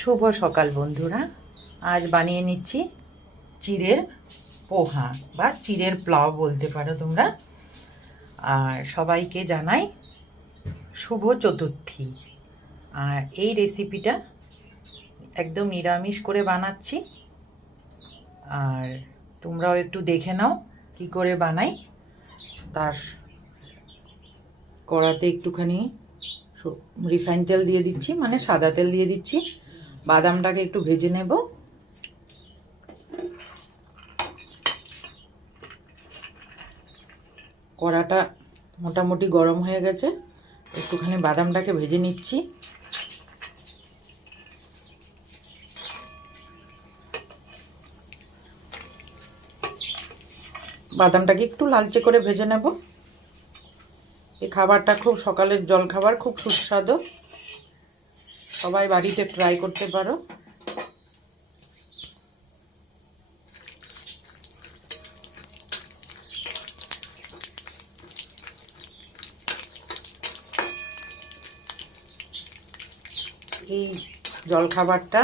শুভ সকাল বন্ধুরা। আজ বানিয়ে নিচ্ছি চিড়ের পোহা বা চিড়ের প্লাউ বলতে পারো তোমরা। আর সবাইকে জানাই শুভ চতুর্থী। আর এই রেসিপিটা একদম নিরামিষ করে বানাচ্ছি, আর তোমরাও একটু দেখে নাও কি করে বানাই। তার কড়াতে একটুখানি রিফাইন তেল দিয়ে দিচ্ছি, মানে সাদা তেল দিয়ে দিচ্ছি। বাদামটাকে একটু ভেজে নেব। কড়াটা মোটামুটি গরম হয়ে গেছে, একটুখানি বাদামটাকে ভেজে নিচ্ছি। বাদামটাকে একটু লালচে করে ভেজে নেব। এই খাবারটা খুব সকালের জলখাবার, খুব সুস্বাদু, সবাই বাড়িতে ট্রাই করতে পারো। এই জলখাবারটা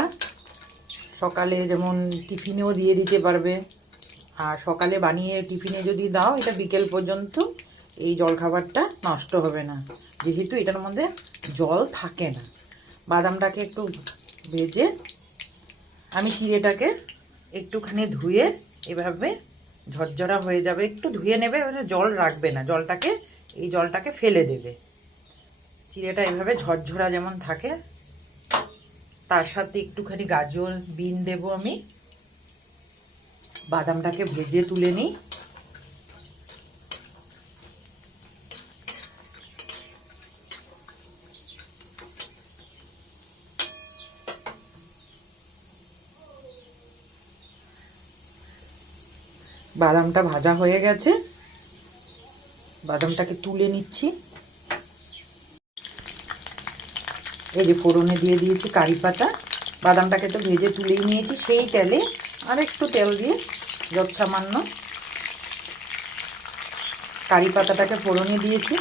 সকালে যেমন টিফিনেও দিয়ে দিতে পারবে, আর সকালে বানিয়ে টিফিনে যদি দাও, এটা বিকেল পর্যন্ত এই জলখাবারটা নষ্ট হবে না, যেহেতু এটার মধ্যে জল থাকে না। বাদামটাকে একটু ভেজে আমি চিড়েটাকে একটুখানি ধুয়ে এভাবে ঝরঝরা হয়ে যাবে, একটু ধুয়ে নেবে, জল রাখবে না, এই জলটাকে ফেলে দেবে। চিড়েটা এভাবে ঝরঝরা যেমন থাকে, তার সাথে একটুখানি গাজর বিন দেব আমি। বাদামটাকে ভেজে তুলে নিই। বাদামটা ভাজা হয়ে গেছে, বাদামটাকে তুলে নিচ্ছি। এই যে ফোড়নে দিয়ে দিয়েছি কারি পাতা। বাদামটাকে তো ভেজে তুলেই নিয়েছি, সেই তেলে আর একটু তেল দিয়ে যৎসামান্য কারি পাতাটাকে ফোড়নে দিয়েছি।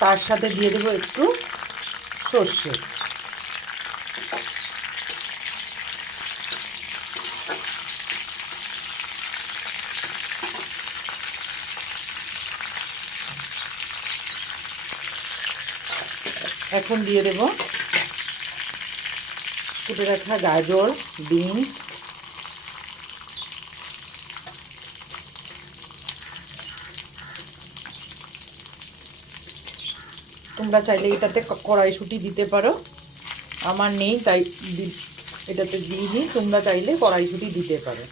তার সাথে দিয়ে দেবো একটু সর্ষে। এখন দিয়ে দেব কেটে রাখা গাজর, বিনস, তোমরা চাইলে এটাতে কড়াইশুঁটি দিতে পারো, আমার নেই তাই এটাতে দিইনি। তোমরা চাইলে কড়াইশুঁটি দিতে পারো।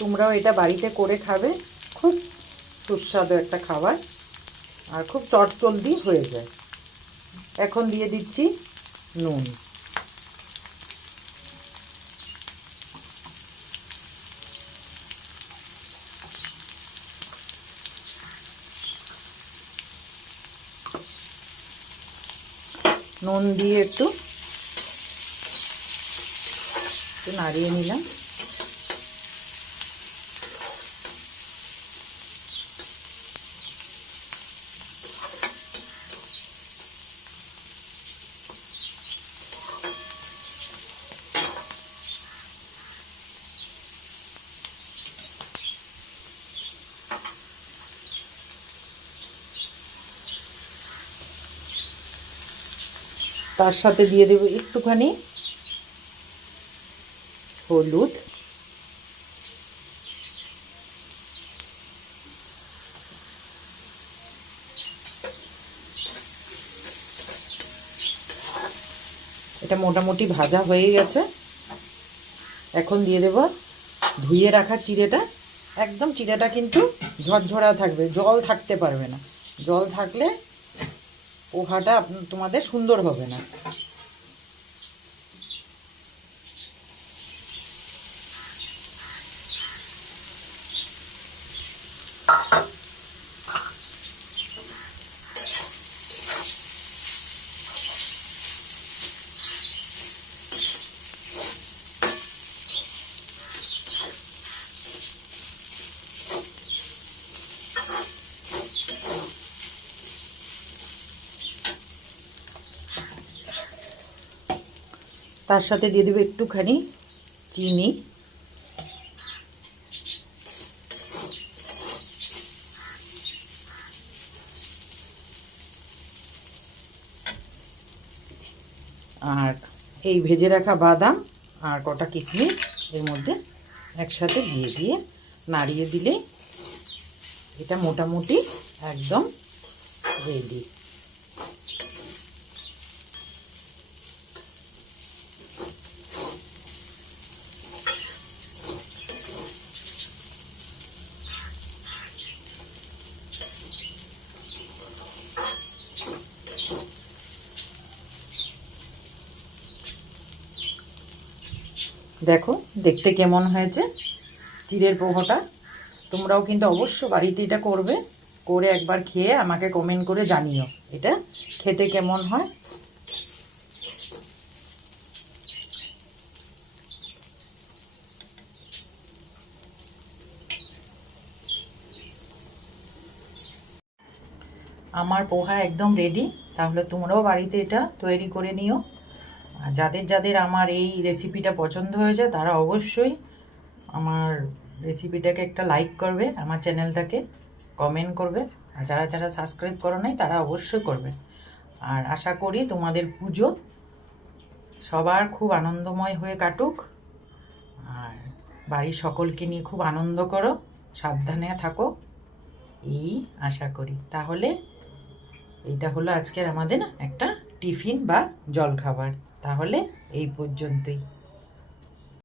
তোমরাও এটা বাড়িতে করে খাবে, খুব সুস্বাদু একটা খাবার, আর খুব চটজলদি হয়ে যায়। এখন দিয়ে দিচ্ছি নুন। নুন দিয়ে একটু নাড়িয়ে নিলাম। তার সাথে দিয়ে দেব একটুখানি হলুদ, এটা মোটামুটি ভাজা হয়ে গেছে। এখন দিয়ে দেব ধুয়ে রাখা চিড়েটা। একদম চিড়েটা কিন্তু ঝরঝরা থাকবে, জল থাকতে পারবে না, জল থাকলে পোহাটা তোমাদের সুন্দর হবে না। তার সাথে দিয়ে দেবো একটুখানি চিনি, আর এই ভেজে রাখা বাদাম আর কটা কিশমিশ এর মধ্যে একসাথে দিয়ে নাড়িয়ে দিলে এটা মোটামুটি একদম রেডি। দেখো দেখতে কেমন হয়েছে চিড়ের পোহাটা। তোমরাও কিন্তু অবশ্য বাড়িতে এটা করবে, করে একবার খেয়ে আমাকে কমেন্ট করে জানিও এটা খেতে কেমন হয়। আমার পোহা একদম রেডি, তাহলে তোমরাও বাড়িতে এটা তৈরি করে নিও। আর যাদের যাদের আমার এই রেসিপিটা পছন্দ হয়েছে তারা অবশ্যই আমার রেসিপিটাকে একটা লাইক করবে, আমার চ্যানেলটাকে কমেন্ট করবে, আর যারা যারা সাবস্ক্রাইব করো নাই তারা অবশ্যই করবে। আর আশা করি তোমাদের পুজো সবার খুব আনন্দময় হয়ে কাটুক, আর বাড়ির সকলকে নিয়ে খুব আনন্দ করো, সাবধানে থাকো, এই আশা করি। তাহলে এইটা হলো আজকের আমাদের একটা টিফিন বা জলখাবার। তাহলে এই পর্যন্তই।